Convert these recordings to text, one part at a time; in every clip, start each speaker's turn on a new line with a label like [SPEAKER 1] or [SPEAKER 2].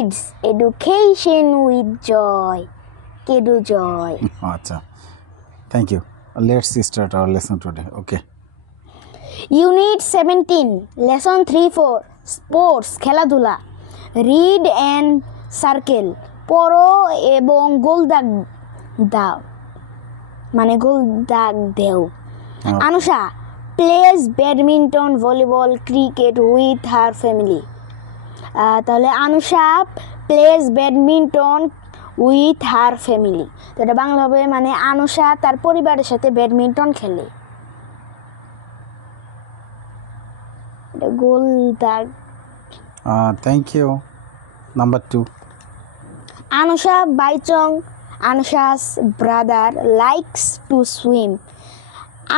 [SPEAKER 1] reads education with joy. কেডু জয়
[SPEAKER 2] আচ্ছা। Thank you let's start our lesson today okay
[SPEAKER 1] unit seventeen lesson three four sports খেলাধুলা। Read and circle পড়ো এবং গোল দাগ দাও। মানে গোল দাগ দেও। Anusha plays badminton volleyball cricket with her family তাহলে Anusha plays badminton with her family তো এটা বাংলা হবে মানে আনুষা তার পরিবারের সাথে ব্যাডমিন্টন খেলে। এটা গোল দাগ
[SPEAKER 2] thank you number two
[SPEAKER 1] Anusha Baichong, Anusha's brother, likes to swim.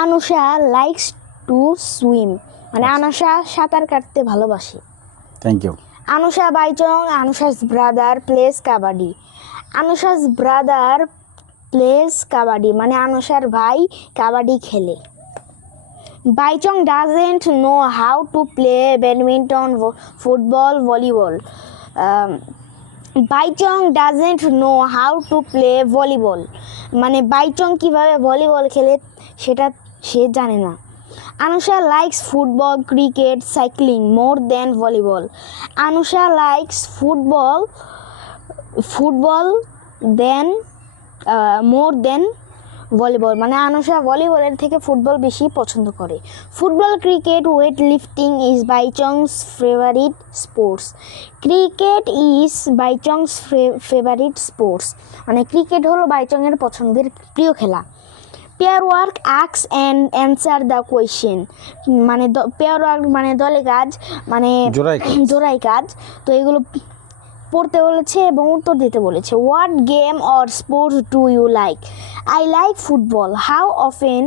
[SPEAKER 1] Anusha likes to swim. মানে আনুষা সাঁতার কাটতে ভালোবাসে।
[SPEAKER 2] Thank you
[SPEAKER 1] Anusha Baichung, Anusha's brother plays kabaddi. Anusha's brother plays kabaddi মানে আনুষার ভাই কাবাডি খেলে। Baichung doesn't know how to play badminton football volleyball Baichung doesn't know how to play volleyball মানে বাইচং কীভাবে ভলিবল খেলে, সেটা সে জানে না। Anusha likes football cricket cycling more than volleyball Anusha likes football football than more than volleyball মানে আনুষা ভলিবলের থেকে ফুটবল বেশি পছন্দ করে। Football cricket weight lifting is Baichung's favourite sports cricket is Baichung's favourite sports মানে ক্রিকেট হলো বাইচংয়ের পছন্দের প্রিয় খেলা। পেয়ার ওয়ার্ক আক্স অ্যান্ড অ্যান্সার দ্য কোয়েশ্চেন মানে পেয়ার ওয়ার্ক মানে দলে কাজ মানে। জোড়াই কাজ। তো এগুলো পড়তে বলেছে এবং উত্তর দিতে বলেছে। What game or sports do you like I like football how often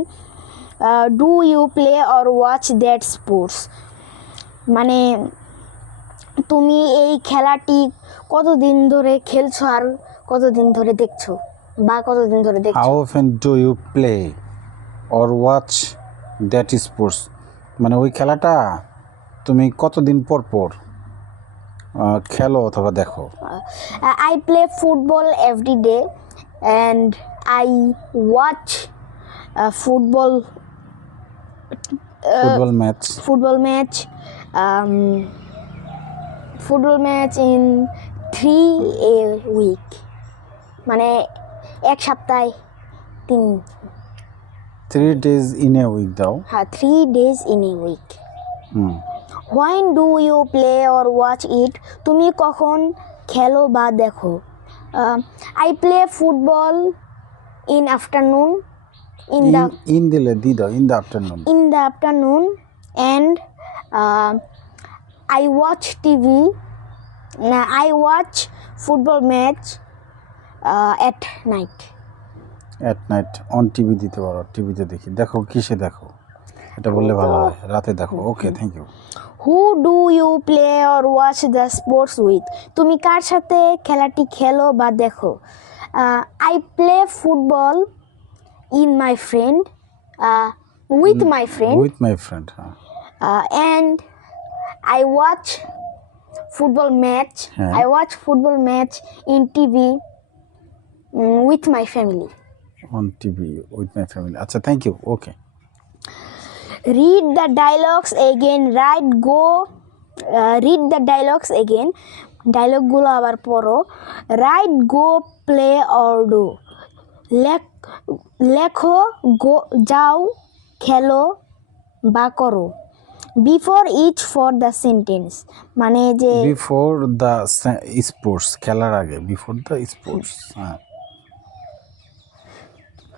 [SPEAKER 1] do you play or watch that sports মানে তুমি এই খেলাটি কতদিন ধরে খেলছো আর কতদিন ধরে দেখছ? বা কতদিন ধরে দেখছ?
[SPEAKER 2] How often do you play or watch that sports মানে ওই খেলাটা তুমি কতদিন পর পর খেলো অথবা দেখো?
[SPEAKER 1] I play football every day and I watch football
[SPEAKER 2] football match
[SPEAKER 1] football match football match in three a week মানে এক সপ্তাহে তিন
[SPEAKER 2] three days in a week দাও।
[SPEAKER 1] হ্যাঁ three days in a week
[SPEAKER 2] hmm.
[SPEAKER 1] When do you play or watch it তুমি কখন খেলো বা দেখো? I play football in afternoon in the
[SPEAKER 2] in দিলে দি দাও in the afternoon
[SPEAKER 1] in the afternoon and I watch TV I watch football watch football night at night.
[SPEAKER 2] At night on TV দিতে পারো টিভিতে দেখি। দেখো কিসে দেখো? এটা বললে ভালো হয়। রাতে দেখো। Okay thank you
[SPEAKER 1] who do you play or watch the sports with তুমি কার সাথে খেলাটি খেলো বা দেখো? I play football in my friend with my friend
[SPEAKER 2] with my friend and
[SPEAKER 1] I watch football match I watch
[SPEAKER 2] football match in
[SPEAKER 1] I watch football match in TV mm, with my family.
[SPEAKER 2] On TV with my family আচ্ছা thank you okay
[SPEAKER 1] Read the dialogues again. Write go. Uh, read the dialogues again. Dialogue গুলো আবার পড়ো write go play or do লেখো go যাও খেলো বা করো before each for the sentence মানে যে
[SPEAKER 2] বিফোর দ্য স্পোর্টস খেলার আগে বিফোর দ্য স্পোর্টস হ্যাঁ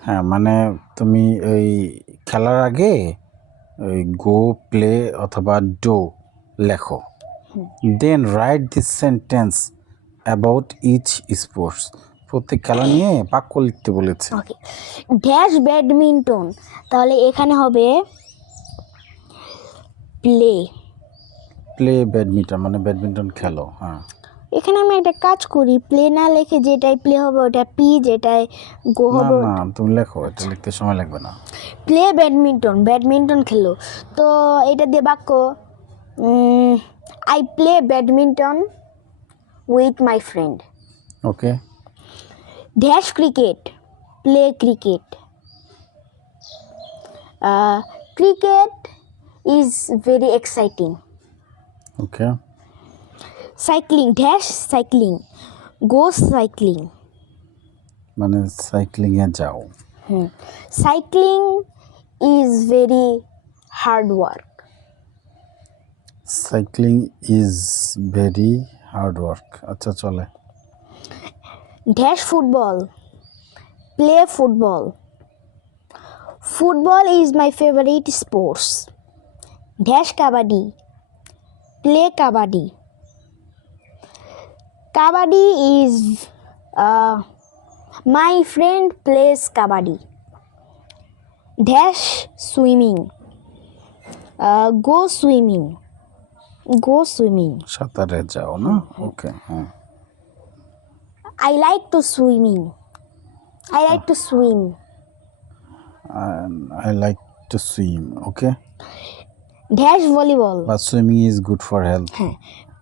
[SPEAKER 2] হ্যাঁ মানে তুমি ওই খেলার আগে ওই গো প্লে অথবা ডো লেখো। Then write this sentence about each sports প্রত্যেক খেলা নিয়ে বাক্য লিখতে বলেছে।
[SPEAKER 1] ড্যাশ ব্যাডমিন্টন তাহলে এখানে হবে প্লে
[SPEAKER 2] প্লে ব্যাডমিন্টন মানে ব্যাডমিন্টন খেলো হ্যাঁ।
[SPEAKER 1] এখানে আমি একটা কাজ করি প্লে না লিখে যেটাই প্লে হবে ওটা পি যেটাই গো
[SPEAKER 2] না
[SPEAKER 1] হবে
[SPEAKER 2] না তুমি লেখো এটা লিখতে সময় লাগবে না।
[SPEAKER 1] প্লে ব্যাডমিন্টন ব্যাডমিন্টন খেলো। তো এটা দিয়ে বাক্য I play badminton with my friend
[SPEAKER 2] okay
[SPEAKER 1] dash cricket play cricket cricket is very exciting
[SPEAKER 2] okay
[SPEAKER 1] Cycling, dash cycling, go cycling.
[SPEAKER 2] মানে সাইক্লিংয়ে যাও
[SPEAKER 1] Hmm. Cycling is very hard work.
[SPEAKER 2] Cycling is very hard work আচ্ছা চলে
[SPEAKER 1] Dash football, play football. Football is my favorite sports. Dash kabaddi, play kabaddi. Kabaddi is uh, my friend plays kabaddi. Dash swimming, uh, go swimming, go swimming.
[SPEAKER 2] সাঁতারে যাও না ওকে হ্যাঁ
[SPEAKER 1] I like to swimming. I like to swim.
[SPEAKER 2] I like to swim okay
[SPEAKER 1] Dash volleyball.
[SPEAKER 2] বা swimming is good for health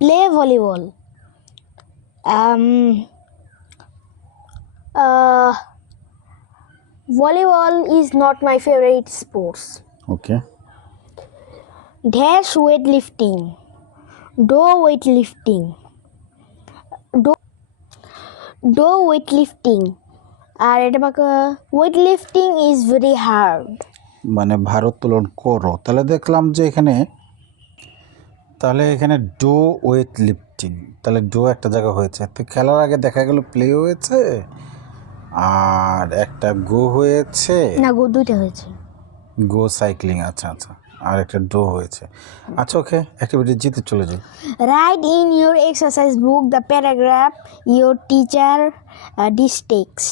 [SPEAKER 1] Play volleyball. Um. Uh. Volleyball is not my favorite sports.
[SPEAKER 2] Okay
[SPEAKER 1] Dash weightlifting. Do weightlifting. Do. Do weightlifting. আর এটা বাকে weightlifting is very hard.
[SPEAKER 2] মানে ভারোত্তোলন করো তাহলে দেখলাম যে এখানে তাহলে এখানে ডো ওয়েট লিফটিং তাহলে ডো একটা জায়গা হয়েছে। তো খেলার আগে দেখা গেল প্লে হয়েছে আর একটা গো হয়েছে।
[SPEAKER 1] না গো দুইটা হয়েছে।
[SPEAKER 2] গো সাইক্লিং আচ্ছা আচ্ছা আর একটা ডো হয়েছে। আচ্ছা ওকে অ্যাক্টিভিটি জিতে চলে যাই।
[SPEAKER 1] Write in your exercise book the paragraph your teacher uh, dictates.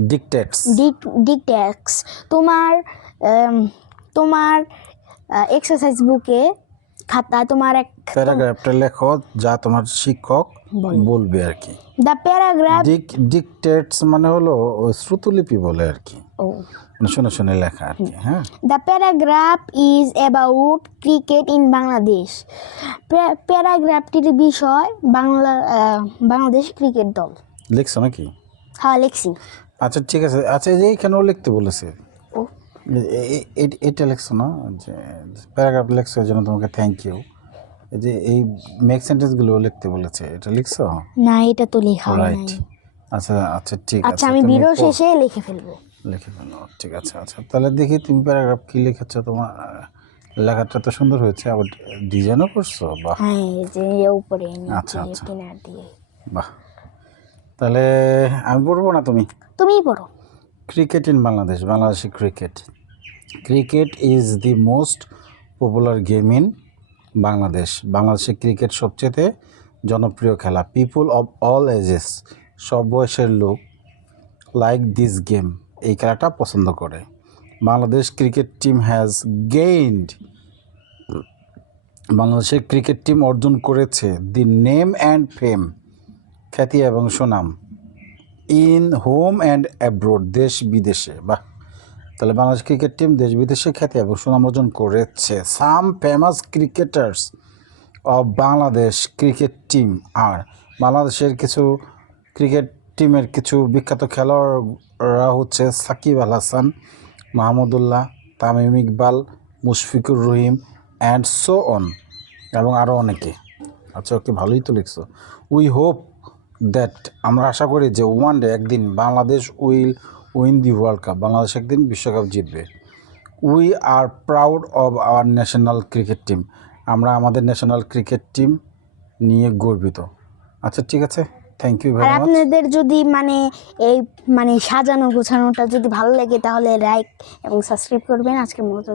[SPEAKER 2] Dictates
[SPEAKER 1] Dic- তোমার um, তোমার এক্সারসাইজ বুকে খাতা তোমার এক
[SPEAKER 2] প্যারাগ্রাফটা লেখো যা তোমার শিক্ষক
[SPEAKER 1] বলে।
[SPEAKER 2] বলবে আর কি।
[SPEAKER 1] দ্য প্যারাগ্রাফ
[SPEAKER 2] ডিক ডিকটেটস মানে হলো শ্রুতলিপি বলে আর কি।
[SPEAKER 1] ও।
[SPEAKER 2] মানে শুনে শুনে লেখা আর কি হ্যাঁ।
[SPEAKER 1] The paragraph is about cricket in Bangladesh প্যারাগ্রাফটির বিষয় বাংলা বাংলাদেশ ক্রিকেট দল।
[SPEAKER 2] লিখছো নাকি?
[SPEAKER 1] হ্যাঁ লিখছি।
[SPEAKER 2] আচ্ছা ঠিক আছে। আচ্ছা এই যে এখানেও লিখতে বলেছে। এটা লিখছো না? যে প্যারাগ্রাফ লিখছো এই জন্য তোমাকে থ্যাংক ইউ এই যে এই মেক সেন্টেন্সগুলো লিখতে বলেছে এটা লিখছো?
[SPEAKER 1] না এটা তো লেখা
[SPEAKER 2] রাইট
[SPEAKER 1] নাই।
[SPEAKER 2] আচ্ছা আচ্ছা ঠিক আছে
[SPEAKER 1] আচ্ছা আমি ভিডিও শেষে লিখে ফেলব।
[SPEAKER 2] লিখে ফেলো ঠিক আছে আচ্ছা। তাহলে দেখি তুমি প্যারাগ্রাফ কি লিখেছো তোমার লেখাটা তো সুন্দর হয়েছে আবার ডিজাইনও করছ বাহ।
[SPEAKER 1] হ্যাঁ এই যে এর উপরে
[SPEAKER 2] আচ্ছা, আচ্ছা।
[SPEAKER 1] কিনার দিয়ে।
[SPEAKER 2] বাহ। তাহলে আমি পড়ব না তুমি?
[SPEAKER 1] তুমিই পড়ো।
[SPEAKER 2] Cricket in Bangladesh, Bangladeshi cricket. Cricket is the most popular game in Bangladesh. বাংলাদেশে ক্রিকেট সবচেয়ে জনপ্রিয় খেলা। পিপুল অফ অল এজেস সব বয়সের লোক লাইক দিস গেম এই খেলাটা পছন্দ করে। Bangladesh cricket team has gained বাংলাদেশের ক্রিকেট টিম অর্জন করেছে। দি নেম অ্যান্ড ফেম খ্যাতি এবং সুনাম। ইন হোম অ্যান্ড অ্যাব্রোড, দেশ বিদেশে। বাহ! তাহলে বাংলাদেশ ক্রিকেট টিম দেশ বিদেশে খ্যাতি এবং সুনাম অর্জন করেছে। Some famous cricketers of Bangladesh cricket team আর বাংলাদেশের কিছু ক্রিকেট টিমের কিছু বিখ্যাত খেলোয়াড়রা হচ্ছে Shakib Al Hasan Mahmudullah Tamim Iqbal, Mushfiqur Rahim and so on এবং আরও অনেকে। আচ্ছা ওকে ভালোই তো লিখছো। উই হোপ দ্যাট আমরা আশা করি যে ওয়ান ডে একদিন Bangladesh will win the world cup Bangladesh একদিন বিশ্বকাপ জিতবে। We are proud of our national cricket team আমরা আমাদের ন্যাশনাল ক্রিকেট টিম নিয়ে গর্বিত। আচ্ছা ঠিক আছে। থ্যাংক ইউ
[SPEAKER 1] আর
[SPEAKER 2] ভেরি মাচ
[SPEAKER 1] আপনাদের যদি মানে এই মানে সাজানো গোছানোটা যদি ভালো লাগে তাহলে লাইক এবং সাবস্ক্রাইব করবেন। আজকের মতো